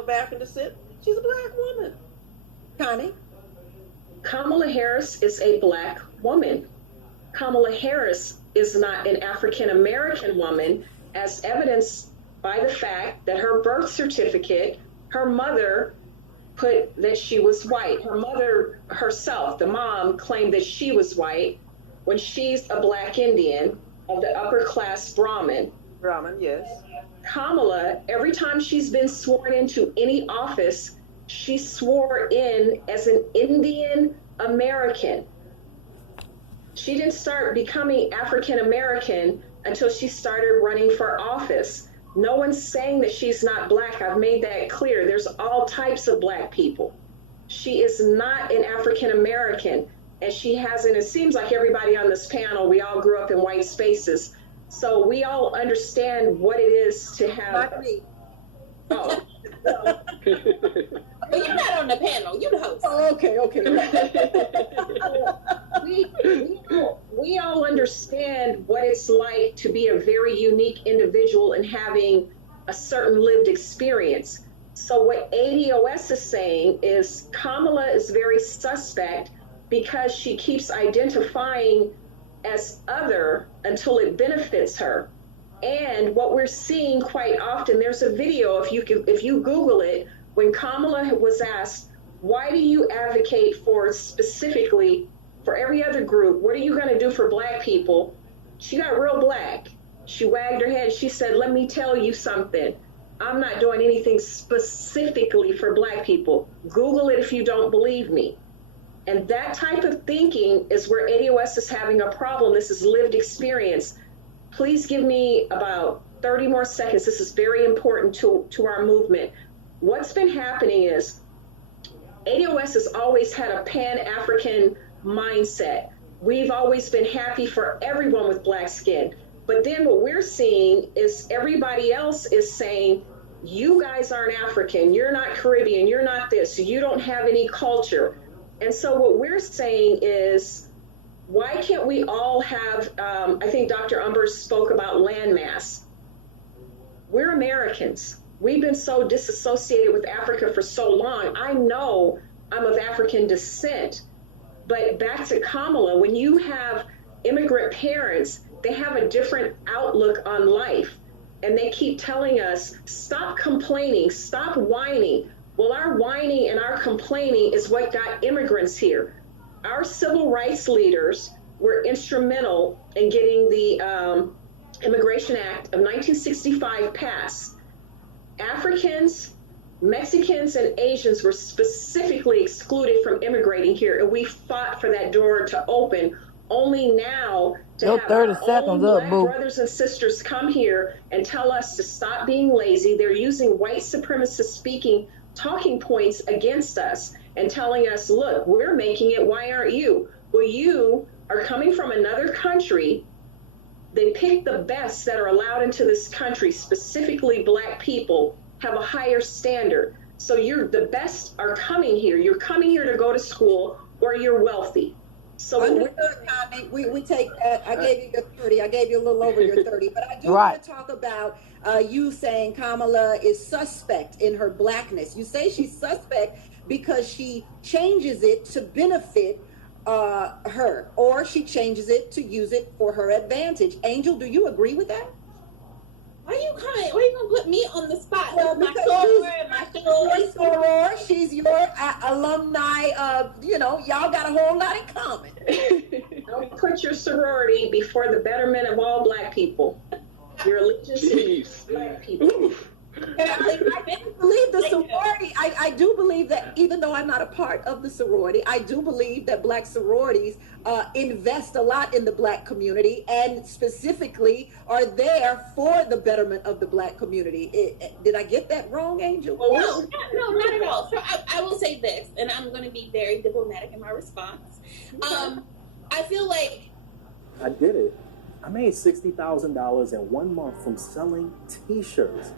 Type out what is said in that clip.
of African descent. She's a black woman. Connie? Kamala Harris is a black woman. Kamala Harris is not an African American woman, as evidenced by the fact that her birth certificate, her mother put that she was white. Her mother herself, the mom, claimed that she was white when she's a black Indian of the upper class Brahmin. Brahmin, yes. Kamala, every time she's been sworn into any office, she swore in as an Indian American. She didn't start becoming African American until she started running for office. No one's saying that she's not black. I've made that clear. There's all types of black people. She is not an African American, and she hasn't. It seems like everybody on this panel, we all grew up in white spaces, so we all understand what it is to have. Not me. Oh. Well, you're not on the panel. You're the host. Oh, okay. We all understand what it's like to be a very unique individual and having a certain lived experience. So what ADOS is saying is Kamala is very suspect because she keeps identifying as other until it benefits her. And what we're seeing quite often, there's a video, if you Google it, when Kamala was asked, why do you advocate for specifically for every other group? What are you going to do for black people? She got real black. She wagged her head. She said, let me tell you something. I'm not doing anything specifically for black people. Google it if you don't believe me. And that type of thinking is where ADOS is having a problem. This is lived experience. Please give me about 30 more seconds. This is very important to our movement. What's been happening is ADOS has always had a Pan-African mindset. We've always been happy for everyone with black skin. But then what we're seeing is everybody else is saying, you guys aren't African, you're not Caribbean, you're not this, you don't have any culture. And so what we're saying is, why can't we all have, I think Dr. Umber spoke about landmass. We're Americans. We've been so disassociated with Africa for so long. I know I'm of African descent, but back to Kamala, when you have immigrant parents, they have a different outlook on life. And they keep telling us, stop complaining, stop whining. Well, our whining and our complaining is what got immigrants here. Our civil rights leaders were instrumental in getting the Immigration Act of 1965 passed. Africans, Mexicans, and Asians were specifically excluded from immigrating here, and we fought for that door to open. Only now to have 30 our seconds own up, black boo. brothers and sisters come here and tell us to stop being lazy. They're using white supremacist speaking talking points against us and telling us, look, we're making it, why aren't you? Well, you are coming from another country. They pick the best that are allowed into this country, specifically black people, have a higher standard. So the best are coming here. You're coming here to go to school, or you're wealthy. So Understood, Connie. We take that. I gave you your 30. I gave you a little over your 30. But I do want to talk about you saying Kamala is suspect in her blackness. You say she's suspect because she changes it to benefit her, or she changes it to use it for her advantage. Angel, do you agree with that? Why you gonna put me on the spot? Well, because she's your soror, she's your alumni. Y'all got a whole lot in common. Don't put your sorority before the betterment of all black people. Your allegiance to black people. I do believe the sorority. I do believe that even though I'm not a part of the sorority, I do believe that black sororities invest a lot in the black community and specifically are there for the betterment of the black community. Did I get that wrong, Angel? No, not at all. So I will say this, and I'm going to be very diplomatic in my response. I feel like I did it. I made $60,000 in 1 month from selling T-shirts.